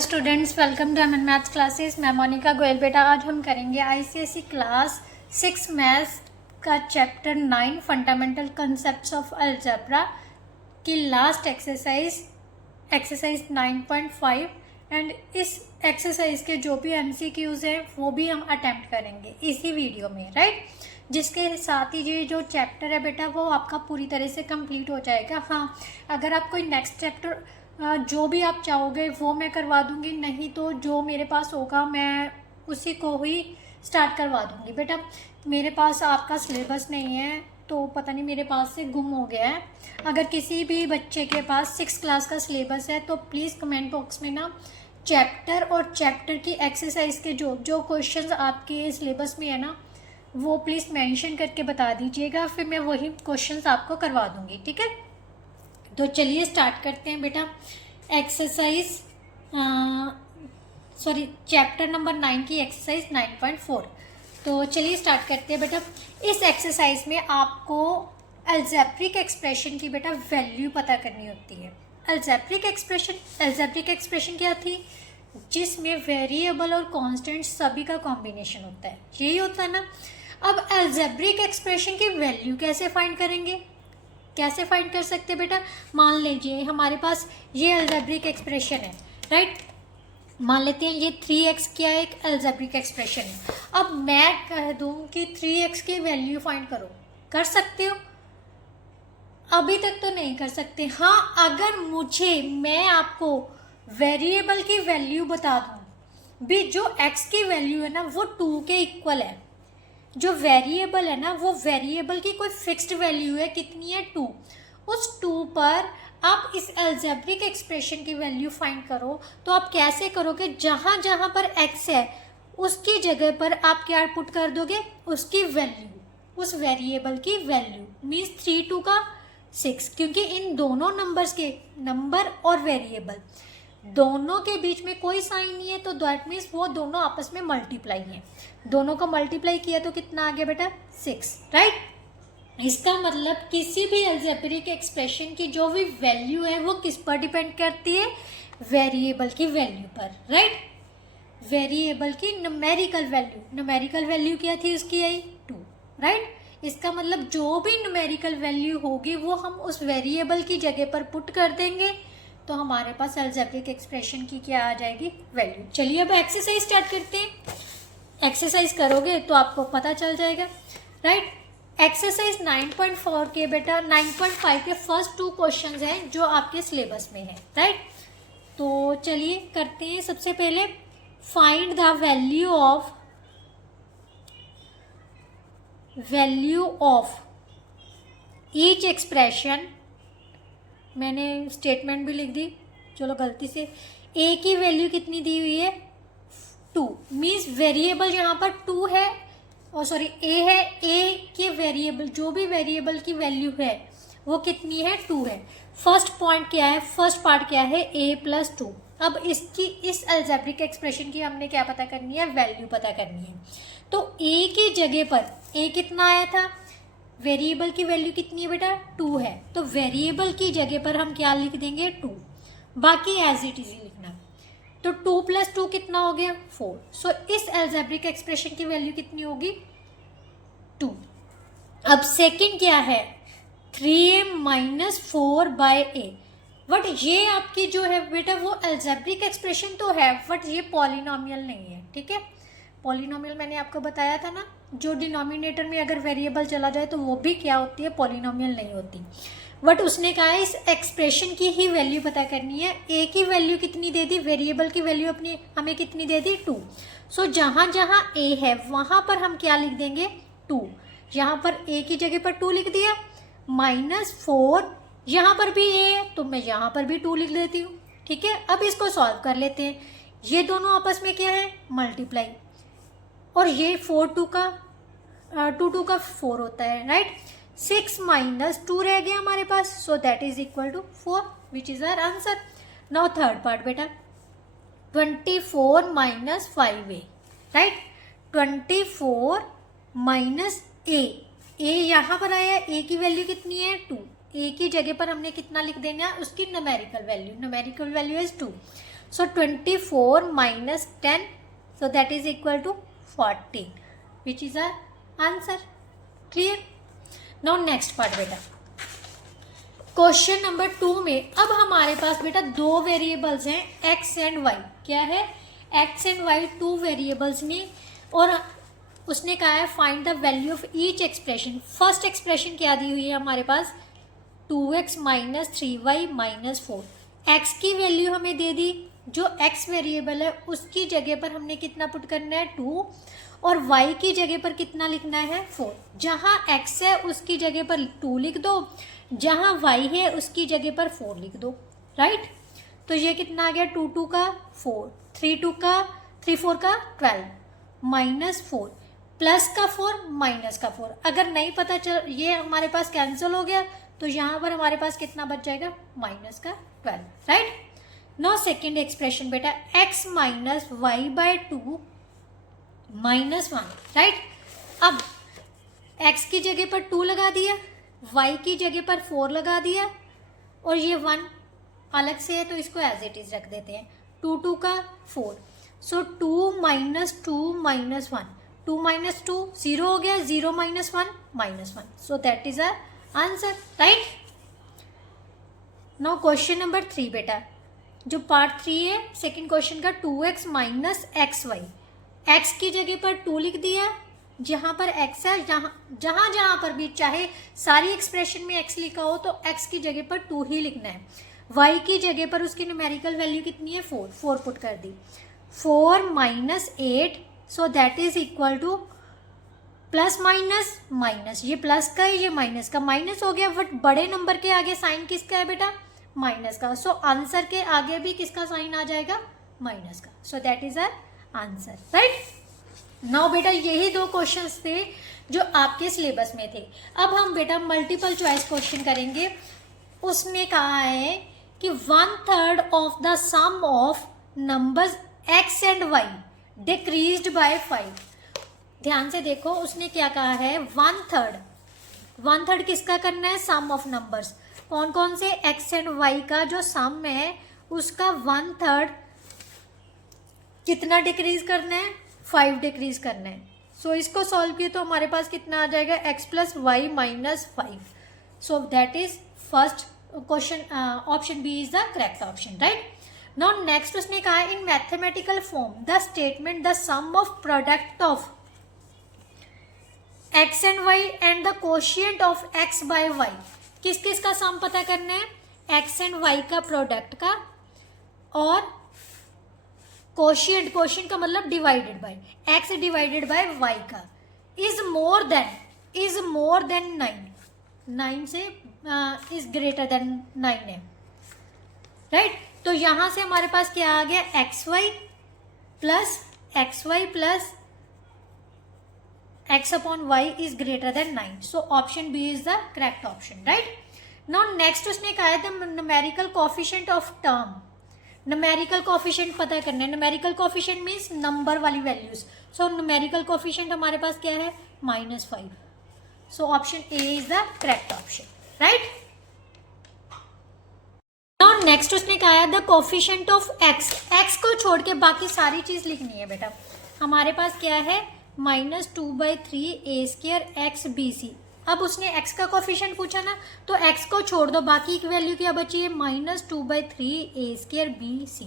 Students, welcome to MN maths classes. मैं मोनिका गोयल। बेटा आज हम करेंगे आईसीएसई क्लास 6 मैथ्स का chapter 9 fundamental concepts of algebra की लास्ट एक्सरसाइज 9.5 एंड इस एक्सरसाइज के जो भी एमसीक्यूज हैं वो भी हम अटेम्प्ट करेंगे इसी वीडियो में, राइट। जिसके साथ ही ये जो चैप्टर है बेटा वो आपका पूरी तरह से कंप्लीट हो जाएगा। हाँ, अगर आप कोई नेक्स्ट चैप्टर जो भी आप चाहोगे वो मैं करवा दूंगी, नहीं तो जो मेरे पास होगा मैं उसी को ही स्टार्ट करवा दूंगी। बेटा मेरे पास आपका सिलेबस नहीं है तो पता नहीं मेरे पास से गुम हो गया है। अगर किसी भी बच्चे के पास 6 क्लास का सिलेबस है तो प्लीज़ कमेंट बॉक्स में ना चैप्टर और चैप्टर की एक्सरसाइज के जो क्वेश्चंस आपके सिलेबस में है ना वो प्लीज़ मेंशन करके बता दीजिएगा, फिर मैं वही क्वेश्चंस आपको करवा दूंगी, ठीक है। तो चलिए स्टार्ट करते हैं बेटा चैप्टर नंबर 9 की एक्सरसाइज 9.4। तो चलिए स्टार्ट करते हैं बेटा। इस एक्सरसाइज में आपको अलजेब्रिक एक्सप्रेशन की बेटा वैल्यू पता करनी होती है। अलजेब्रिक एक्सप्रेशन क्या थी? जिसमें वेरिएबल और कांस्टेंट सभी का कॉम्बिनेशन होता है, यही होता है ना। अब अलजेब्रिक एक्सप्रेशन की वैल्यू कैसे फाइंड करेंगे, कैसे फाइंड कर सकते हैं बेटा? मान लीजिए हमारे पास ये अलजेब्रिक एक्सप्रेशन है, राइट। मान लेते हैं ये 3x क्या एक अलजेब्रिक एक्सप्रेशन है। अब मैं कह दूं कि 3x की वैल्यू फाइंड करो, कर सकते हो? अभी तक तो नहीं कर सकते। हाँ, अगर मैं आपको वेरिएबल की वैल्यू बता दूं भी, जो x की वैल्यू है ना वो 2 के इक्वल है, जो वेरिएबल है ना वो वेरिएबल की कोई फिक्स्ड वैल्यू है, कितनी है? 2। उस 2 पर आप इस अलजेब्रिक एक्सप्रेशन की वैल्यू फाइंड करो। तो आप कैसे करोगे? जहाँ जहाँ पर x है उसकी जगह पर आप क्या पुट कर दोगे? उसकी वैल्यू, उस वेरिएबल की वैल्यू। मीन्स 3 2 का 6, क्योंकि इन दोनों नंबर्स के, नंबर और वेरिएबल दोनों के बीच में कोई साइन नहीं है, तो दैट मीन्स वो दोनों आपस में मल्टीप्लाई हैं। दोनों को मल्टीप्लाई किया तो कितना आ गया बेटा? 6, राइट। इसका मतलब किसी भी अलजेब्रिक एक्सप्रेशन की जो भी वैल्यू है वो किस पर डिपेंड करती है? वेरिएबल की वैल्यू पर, राइट। वेरिएबल की न्यूमेरिकल वैल्यू, न्यूमेरिकल वैल्यू क्या थी उसकी? आई 2, राइट। इसका मतलब जो भी न्यूमेरिकल वैल्यू होगी वो हम उस वेरिएबल की जगह पर पुट कर देंगे, तो हमारे पास अलजेब्रिक एक्सप्रेशन की क्या आ जाएगी? वैल्यू। चलिए अब एक्सरसाइज स्टार्ट करते हैं। एक्सरसाइज करोगे तो आपको पता चल जाएगा, राइट। एक्सरसाइज 9.4 के बेटा 9.5 के फर्स्ट 2 क्वेश्चंस हैं जो आपके सिलेबस में है, राइट। तो चलिए करते हैं। सबसे पहले find the value of each expression. मैंने स्टेटमेंट भी लिख दी, चलो गलती से। ए की वैल्यू कितनी दी हुई है? 2। मीन्स वेरिएबल यहाँ पर 2 है, और सॉरी ए है। ए के वेरिएबल, जो भी वेरिएबल की वैल्यू है वो कितनी है? 2 है। फर्स्ट पार्ट क्या है? a + 2। अब इस अलजेब्रिक एक्सप्रेशन की हमने क्या पता करनी है? वैल्यू पता करनी है। तो a की जगह पर a कितना आया था? वेरिएबल की वैल्यू कितनी है बेटा? 2 है। तो वेरिएबल की जगह पर हम क्या लिख देंगे? 2। बाकी एज इट इज लिखना। तो 2 + 2 कितना हो गया? 4। सो इस अलजेब्रिक एक्सप्रेशन की वैल्यू कितनी होगी? 2। अब सेकंड क्या है? 3a - 4/a। बट ये आपकी जो है बेटा वो अलजेब्रिक एक्सप्रेशन तो है, बट ये पॉलिनोमियल नहीं है, ठीक है। पॉलिनोमियल मैंने आपको बताया था ना, जो डिनोमिनेटर में अगर वेरिएबल चला जाए तो वो भी क्या होती है? पॉलिनोमियल नहीं होती। बट उसने कहा है इस एक्सप्रेशन की ही वैल्यू पता करनी है। ए की वैल्यू कितनी दे दी? वेरिएबल की वैल्यू अपनी हमें कितनी दे दी? 2। सो जहाँ जहाँ ए है वहाँ पर हम क्या लिख देंगे? 2। यहाँ पर ए की जगह पर 2 लिख दिया, -4 यहाँ पर भी ए है तो मैं यहाँ पर भी 2 लिख देती हूँ, ठीक है। अब इसको सॉल्व कर लेते हैं। ये दोनों आपस में क्या है? मल्टीप्लाई। और ये 4 2 का 2 का 4 होता है, राइट। 6 - 2 रह गया हमारे पास, so that is equal to 4, which is our answer. Now third part बेटा, 24 - 5a, राइट। 24 - a, a यहाँ पर आया, a की वैल्यू कितनी है? 2। a की जगह पर हमने कितना लिख देना? उसकी numerical value. Numerical value is 2। So 24 minus 10, so that is equal to 14, which is our answer. Clear? Now next part बेटा, क्वेश्चन नंबर 2 में अब हमारे पास बेटा दो वेरिएबल्स हैं x एंड y। क्या है? x and y, two variables ने, और उसने कहा है find the value of each expression. First expression क्या दी हुई है हमारे पास? 2x minus 3y minus 4। x की वैल्यू हमें दे दी, जो x वेरिएबल है उसकी जगह पर हमने कितना पुट करना है? 2, और y की जगह पर कितना लिखना है? 4। जहाँ x है उसकी जगह पर 2 लिख दो, जहाँ y है उसकी जगह पर 4 लिख दो, राइट? तो ये कितना आ गया? 2 2 का 4, 3 2 का 3 4 का 12, माइनस 4, प्लस का 4 माइनस का 4। अगर नहीं पता चल, ये हमारे पास कैंसिल हो गया, तो यहाँ पर हमारे पास कितना बच जाएगा? माइनस का 12, राइट? नो सेकेंड एक्सप्रेशन बेटा, x minus y by 2 minus 1, right? अब x की जगह पर 2 लगा दिया, y की जगह पर 4 लगा दिया, और ये 1 अलग से है तो इसको एज इट इज रख देते हैं। 2 2 का 4, सो 2 माइनस 2 माइनस 1, 2 माइनस 2 0 हो गया, 0 minus 1 minus 1, so that is our answer, right? Now question number 3 बेटा, जो पार्ट 3 है सेकेंड क्वेश्चन का, 2x minus x Y. X की जगह पर 2 लिख दिया, जहाँ पर x है, जहाँ पर भी चाहे सारी एक्सप्रेशन में x लिखा हो तो x की जगह पर 2 ही लिखना है। y की जगह पर उसकी न्यूमेरिकल वैल्यू कितनी है? 4, 4 पुट कर दी। 4 minus 8, so that is equal two plus minus minus, ये प्लस का है ये माइनस का, माइनस हो गया, बट बड़े नंबर के आगे साइन किसका है बेटा? माइनस का। सो आंसर के आगे भी किसका साइन आ जाएगा? माइनस का। So that is our answer, right? Now बेटा यही दो क्वेश्चंस थे जो आपके सिलेबस में थे। अब हम बेटा मल्टीपल चॉइस क्वेश्चन करेंगे। उसमें कहा है कि 1/3 of the sum of numbers x and y decreased by 5। ध्यान से देखो, उसने क्या कहा है? 1/3 किसका करना है? सम ऑफ नंबर्स। कौन कौन से? x एंड y का जो सम है उसका 1/3 कितना डिक्रीज करना है? 5 डिक्रीज करना है। सो इसको सॉल्व किए तो हमारे पास कितना आ जाएगा? x plus y minus 5। So that is first question, option B is the correct option, right? Now next उसने कहा है in mathematical form the statement the sum of product of x and y and the quotient of x by y। किस किस का sum पता करना है? x and y का प्रोडक्ट का, और कोशिएंट, कोशिएंट का मतलब divided by, x divided by y का, इज मोर देन 9 से इज ग्रेटर देन 9 है, राइट? तो यहां से हमारे पास क्या आ गया? xy plus x upon y is greater than 9। So option B is the correct option, right? Now next उसने कहा है the numerical coefficient of term. Numerical coefficient पता करना है। न्यूमेरिकल कोएफिशिएंट मीन्स नंबर वाली वैल्यूज। सो न्यूमेरिकल कोएफिशिएंट हमारे पास क्या है? -5। So option A is the correct option, right? Now next उसने कहा है द कोएफिशिएंट ऑफ x को छोड़ के बाकी सारी चीज लिखनी है बेटा। हमारे पास क्या है? -2/3 a² x bc। अब उसने x का कोएफिशिएंट पूछा ना, तो x को छोड़ दो, बाकी की वैल्यू क्या बची है? -2/3 a² bc।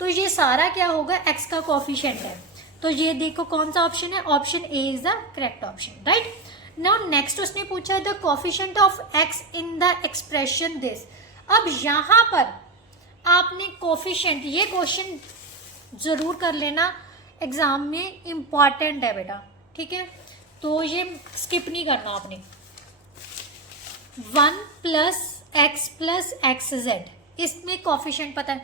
तो ये सारा क्या होगा? x का कोएफिशिएंट है। तो ये देखो कौन सा ऑप्शन है? Option A is the correct option, right? Now next उसने पूछा है the coefficient of x in the expression this. अब यहाँ पर आपने कोएफिशिएंट, ये क्वेश्चन जरूर कर लेना, एग्जाम में इम्पॉर्टेंट है बेटा, ठीक है? तो ये स्किप नहीं करना आपने। 1 + x z, इसमें कोएफिशिएंट पता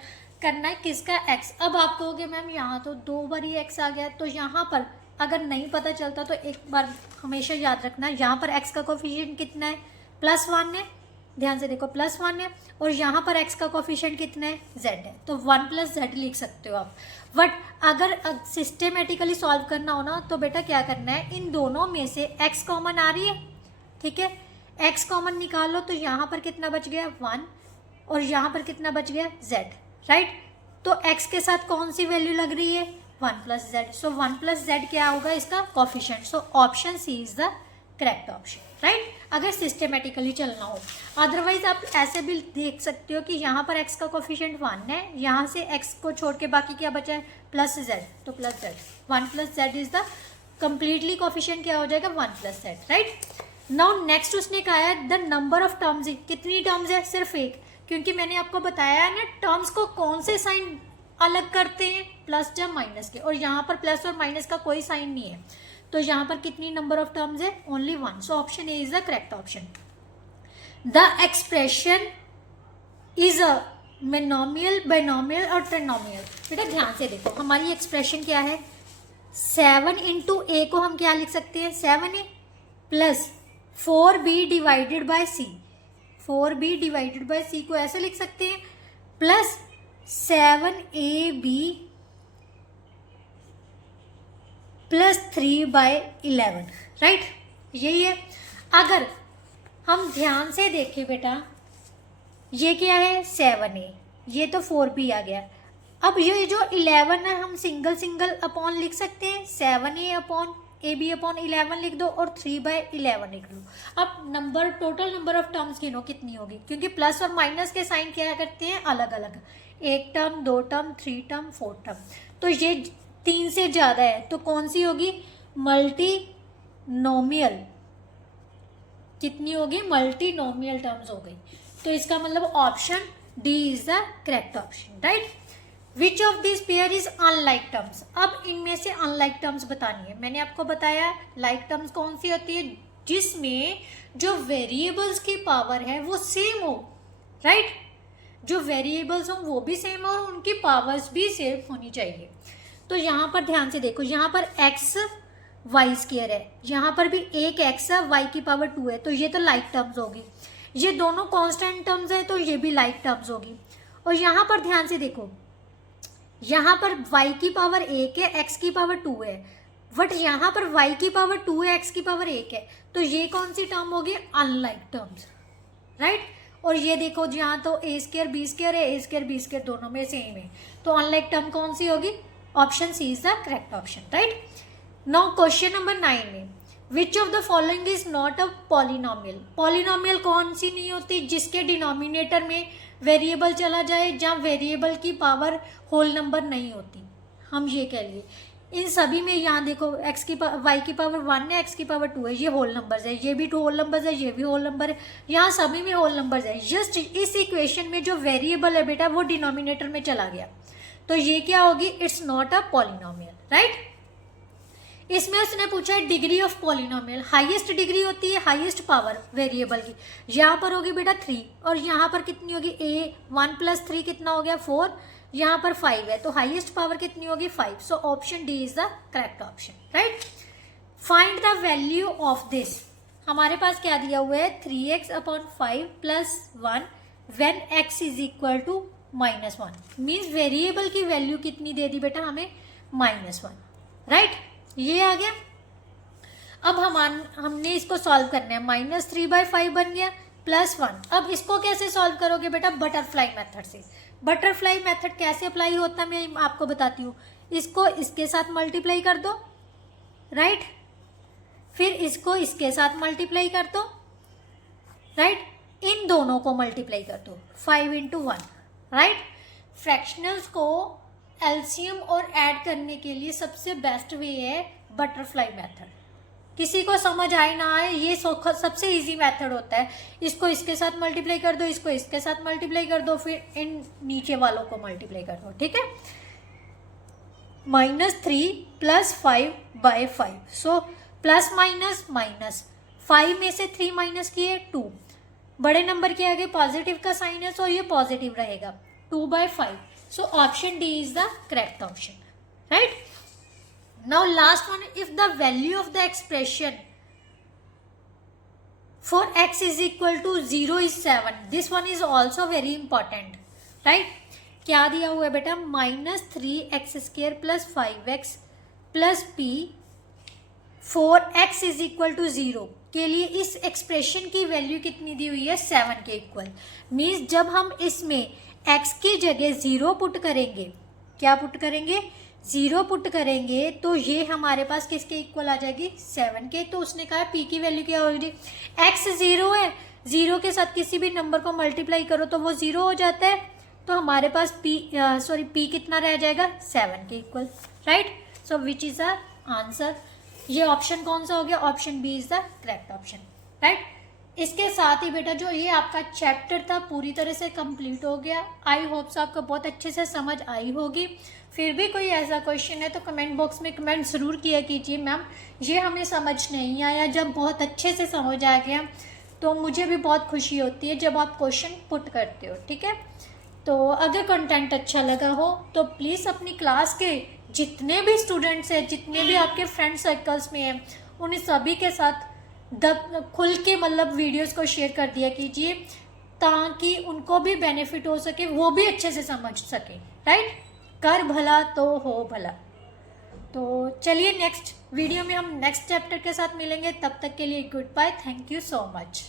करना है किसका? x। अब आप कहोगे मैम यहाँ तो 2 बार ही x आ गया, तो यहाँ पर अगर नहीं पता चलता तो एक बार हमेशा याद रखना, यहाँ पर x का कोएफिशिएंट कितना है? +1 है। ध्यान से देखो, +1 है, और यहाँ पर x का कोएफिशिएंट कितना है? z है। तो 1 + z लिख सकते हो आप। बट अगर सिस्टेमेटिकली सॉल्व करना हो ना, तो बेटा क्या करना है? इन दोनों में से x कॉमन आ रही है, ठीक है? x कॉमन निकालो, तो यहाँ पर कितना बच गया? 1, और यहाँ पर कितना बच गया? z, right? तो x के साथ कौन सी वैल्यू लग रही है, 1 plus z. So 1 plus z क्या होगा इसका coefficient. So option C is the correct option, right, अगर सिस्टमेटिकली चलना हो। अदरवाइज आप ऐसे भी देख सकते हो कि यहाँ पर x का कोफिशिएंट 1 है, यहाँ से x को छोड़ के बाकी क्या बचा है, प्लस जेड, तो plus Z, 1 plus Z is the completely coefficient क्या हो जाएगा, 1 plus Z, right. Now next उसने कहा है द नंबर ऑफ टर्म्स, कितनी टर्म्स है, सिर्फ एक, क्योंकि मैंने आपको बताया है ना टर्म्स को कौन से साइन अलग करते हैं, प्लस या माइनस के, और यहाँ पर प्लस और माइनस का कोई साइन नहीं है, तो यहाँ पर कितनी नंबर ऑफ टर्म्स है, only 1। So option A is the correct option. The expression is a monomial, binomial और ट्रिनोमियल। बेटा ध्यान से देखो हमारी एक्सप्रेशन क्या है, 7 इंटू ए को हम क्या लिख सकते हैं, 7a plus 4b divided by C, 4b divided by C को ऐसे लिख सकते हैं, प्लस 7ab प्लस 3/11, राइट, यही है। अगर हम ध्यान से देखें बेटा, ये क्या है 7a, ये तो 4b आ गया। अब ये जो 11 है हम सिंगल सिंगल अपॉन लिख सकते हैं, 7a अपॉन ab अपॉन 11 लिख दो और 3/11 लिख लो। अब number, total number of terms गिनो कितनी होगी, क्योंकि प्लस और माइनस के साइन क्या करते हैं, अलग अलग, 1 टर्म, 2 टर्म, 3 टर्म, 4 टर्म, तो ये 3 से ज़्यादा है, तो कौन सी होगी, मल्टीनोमियल, कितनी होगी, मल्टीनोमियल टर्म्स हो गई। तो इसका मतलब option D is the correct option, right. Which of this pair is unlike terms, अब इनमें से अनलाइक टर्म्स बतानी है। मैंने आपको बताया लाइक टर्म्स कौन सी होती है, जिसमें जो वेरिएबल्स की पावर है वो सेम हो, राइट, जो वेरिएबल्स हो वो भी सेम हो और उनकी पावर्स भी सेम होनी चाहिए। तो यहाँ पर ध्यान से देखो, यहाँ पर x वाई स्क्वायर है, यहाँ पर भी एक x है, y की पावर 2 है, तो ये तो लाइक टर्म्स होगी। ये दोनों कांस्टेंट टर्म्स है तो ये भी लाइक टर्म्स होगी। और यहाँ पर ध्यान से देखो, यहाँ पर y की पावर 1 है, x की पावर 2 है, बट यहाँ पर y की पावर 2 है, x की पावर 1 है, तो ये कौन सी टर्म होगी, अनलाइक टर्म्स, राइट। और ये देखो यहाँ तो a स्क्वायर b स्क्वायर है, a स्क्वायर b स्क्वायर दोनों में सेम है, तो अनलाइक टर्म कौन सी होगी, option C is the correct option, right. Now question number 9 में which of the following is not a polynomial, polynomial कौन सी नहीं होती, जिसके डिनोमिनेटर में वेरिएबल चला जाए, जहाँ वेरिएबल की पावर होल नंबर नहीं होती, हम ये कह लिए। इन सभी में यहाँ देखो y की पावर 1 है, x की पावर 2 है, ये होल नंबर्स है, ये भी 2 होल नंबर्स है, ये भी होल नंबर है, यहाँ सभी में होल नंबर्स है। जस्ट इस इक्वेशन में जो वेरिएबल है बेटा वो डिनोमिनेटर में चला गया, तो ये क्या होगी, it's not a polynomial, right. इसमें उसने पूछा है degree of polynomial, highest degree होती है हाईएस्ट पावर वेरिएबल की, यहाँ पर होगी बेटा 3, और यहाँ पर कितनी होगी, a 1 + 3 कितना हो गया 4, यहाँ पर 5 है, तो हाईएस्ट पावर कितनी होगी 5। So option D is the correct option, right. Find the value of this, हमारे पास क्या दिया हुआ है, 3x/5 + 1 when x = -1, means variable की वैल्यू कितनी दे दी बेटा हमें, -1, राइट, ये आ गया। अब हमने इसको सॉल्व करना है, -3/5 बन गया, +1। अब इसको कैसे सॉल्व करोगे बेटा, बटरफ्लाई मेथड से। बटरफ्लाई मेथड कैसे अप्लाई होता है मैं आपको बताती हूँ। इसको इसके साथ मल्टीप्लाई कर दो, राइट, फिर इसको इसके साथ मल्टीप्लाई कर दो, राइट, इन दोनों को मल्टीप्लाई कर दो, 5 × 1, राइट। फ्रैक्शनल्स को एलसीएम और ऐड करने के लिए सबसे बेस्ट वे है बटरफ्लाई मेथड। किसी को समझ आए ना आए, ये सबसे इजी मेथड होता है। इसको इसके साथ मल्टीप्लाई कर दो, इसको इसके साथ मल्टीप्लाई कर दो, फिर इन नीचे वालों को मल्टीप्लाई कर दो, ठीक है। -3 + 5/5, सो प्लस माइनस माइनस, 5 में से 3 माइनस किए 2, बड़े नंबर के आगे पॉजिटिव का साइन है, सो ये पॉजिटिव रहेगा, 2/5। So option D is the correct option, right? Now last one, if the value of the expression for x is equal to 0 is 7, this one is also very important, right? क्या दिया हुआ है बेटा, -3x² + 5x + p 4x is equal to 0 के लिए इस expression की value कितनी दी हुई है, 7 के इक्वल। मीन्स जब हम इसमें x की जगह 0 पुट करेंगे, क्या पुट करेंगे, 0 पुट करेंगे, तो ये हमारे पास किसके इक्वल आ जाएगी, 7 के। तो उसने कहा p की वैल्यू क्या होगी, x 0 है, 0 के साथ किसी भी नंबर को मल्टीप्लाई करो तो वो 0 हो जाता है, तो हमारे पास p कितना रह जाएगा, 7 के equal, right. So which is the answer, ये ऑप्शन कौन सा हो गया, option B is the correct option, right. इसके साथ ही बेटा जो ये आपका चैप्टर था पूरी तरह से कंप्लीट हो गया। आई होप सो आपको बहुत अच्छे से समझ आई होगी। फिर भी कोई ऐसा क्वेश्चन है तो कमेंट बॉक्स में कमेंट ज़रूर किया कीजिए, मैम ये हमें समझ नहीं आया। जब बहुत अच्छे से समझ आ गया तो मुझे भी बहुत खुशी होती है जब आप क्वेश्चन पुट करते हो, ठीक है। तो अगर कंटेंट अच्छा लगा हो तो प्लीज़ अपनी क्लास के जितने भी स्टूडेंट्स हैं, जितने भी आपके फ्रेंड सर्कल्स में हैं, उन सभी के साथ खुल के मतलब वीडियोस को शेयर कर दिया कीजिए, ताकि उनको भी बेनिफिट हो सके, वो भी अच्छे से समझ सके, राइट। कर भला तो हो भला। तो चलिए नेक्स्ट वीडियो में हम नेक्स्ट चैप्टर के साथ मिलेंगे, तब तक के लिए good bye, thank you so much.